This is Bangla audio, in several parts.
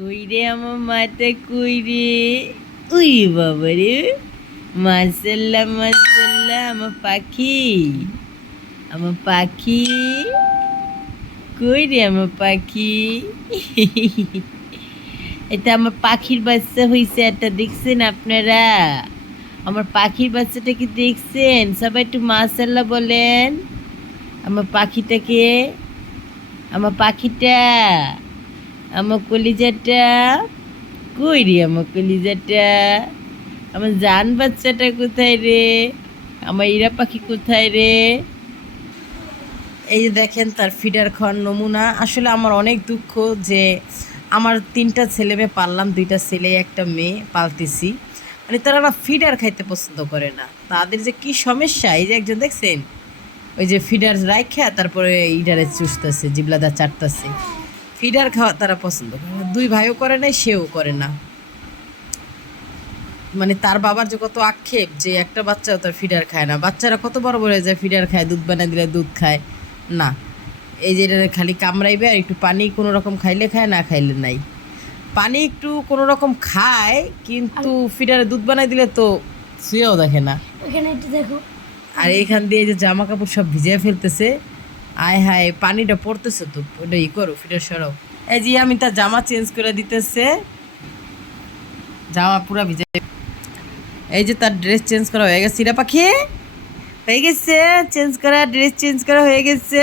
কই রে আমার মাটা কই রে? উই বাবা রে, মাশাল্লাহ মাশাল্লাহ, আমার পাখি, আমার পাখি কই রে আমার পাখি? এটা আমার পাখির বাচ্চা হয়েছে, একটা দেখছেন আপনারা? আমার পাখির বাচ্চাটা কি দেখছেন? সবাই একটু মাশাল্লাহ বলেন আমার পাখিটাকে, আমার পাখিটা, আমার কলিজাটা কই রে? আমার কলিজাটা, আমার জান বাচ্চাটা কোথায় রে? আমার ইরা পাখি কোথায় রে? এই যে দেখেন তার ফিডার খাওয়ার নমুনা। আসলে আমার অনেক দুঃখ যে আমার 3টা ছেলে মেয়ে পাললাম, 2টা ছেলে একটা মেয়ে পালতেছি, মানে তারা না ফিডার খাইতে পছন্দ করে না। তাদের যে কি সমস্যা! এই যে একজন দেখছেন, ওই যে ফিডার রাইখা তারপরে ইডারে চুষতেছে, জিবলাদা চাটতেছে। ফিডার খাওয়া তারা পছন্দ করে না। 2 ভাইও করে নাই, সেও করে না। মানে তার বাবার যে কত আক্ষেপ যে একটা বাচ্চাও তার ফিডার খায় না। বাচ্চারা কত বড় বড় হয়ে যায়, ফিডার খায়, দুধ বানিয়ে দিলে দুধ খায় না। এই যে এটা খালি কামড়াইবে আর একটু পানি কোনো রকম খাইলে খায়, না খাইলে নাই। পানি একটু কোনো রকম খায়, কিন্তু ফিডারে দুধ বানাই দিলে তো শুয়েও দেখে না। এখানে একটু দেখো, আর এখান দিয়ে যে জামা কাপড় সব ভিজিয়ে ফেলতেছে। আয় হায়, পানিটা পড়তেছে তো, ওটা ই করো, ফিডার সরাও। এই যে আমি তার জামা চেঞ্জ করে দিতেছে, জামা পুরা ভিজে। এই যে তার ড্রেস চেঞ্জ করা হয়ে গেছে, ইরা পাখি হয়ে গেছে চেঞ্জ করা, ড্রেস চেঞ্জ করা হয়ে গেছে।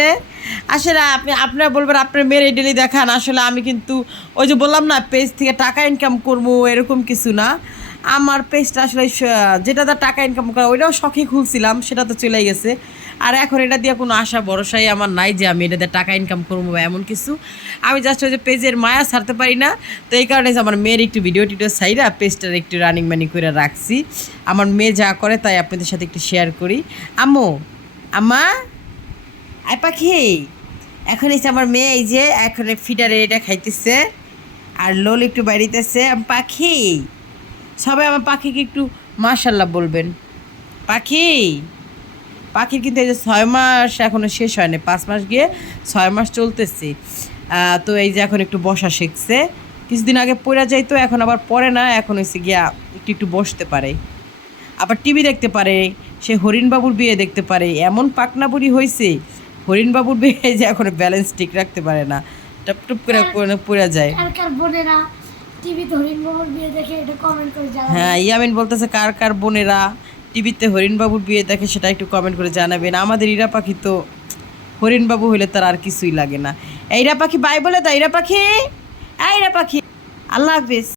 আসলে আপনারা বলবেন আপনার মেয়ের ডেলি দেখান, আসলে আমি কিন্তু ওই যে বললাম না পেজ থেকে টাকা ইনকাম করবো এরকম কিছু না। আমার পেজটা আসলে যেটা তার টাকা ইনকাম করা ওইটাও শখে খুলছিলাম, সেটা তো চলেই গেছে। আর এখন এটা দিয়ে কোনো আশা ভরসাই আমার নাই যে আমি এটা দিয়ে টাকা ইনকাম করবো বা এমন কিছু। আমি জাস্ট ওই যে পেজের মায়া ছাড়তে পারি না, তো এই কারণে আমার মেয়ের একটু ভিডিও টিডিও সাইডা পেজটার একটু রানিং মানি করে রাখছি। আমার মেয়ে যা করে তাই আপনাদের সাথে একটু শেয়ার করি। আম্মু, আম্মা, আয় পাখি, এখন এসে আমার মেয়ে এই যে এখন ফিডারে এটা খাইতেছে আর লোল একটু বাড়িতেছে। পাখি, সবাই আমার পাখিকে একটু মাশাল্লাহ বলবেন। পাখি, পাখির কিন্তু এই যে 6 মাস এখনও শেষ হয়নি, 5 মাস গিয়ে 6 মাস চলতেছে। তো এই যে এখন একটু বসা শিখছে। কিছুদিন আগে পড়া যাইতো, এখন আবার পড়ে না, এখন হচ্ছে গিয়া একটু একটু বসতে পারে, আবার টিভি দেখতে পারে। সে হরিণবাবুর বিয়ে দেখতে পারে, এমন পাকনা বুড়ি হয়েছে। হরিণবাবুর বিয়ে যে এখন ব্যালেন্স ঠিক রাখতে পারে না, টপ টপ করে পড়ে যায়। কার কার বোনেরা টিভিতে হরিণবাবুর বিয়ে দেখে এটা কমেন্ট করে জানাবেন। হ্যাঁ, ইয়ামিন বলতেছে কার কার বোনেরা টিভিতে হরিণবাবুর বিয়ে দেখে সেটা একটু কমেন্ট করে জানাবেন। আমাদের ইরা পাখি তো হরিণবাবু হইলে তার আর কিছুই লাগে না। এই ইরা পাখি বাই বলে দাও, ইরা পাখি, এই ইরা পাখি, আল্লাহ হাফিজ।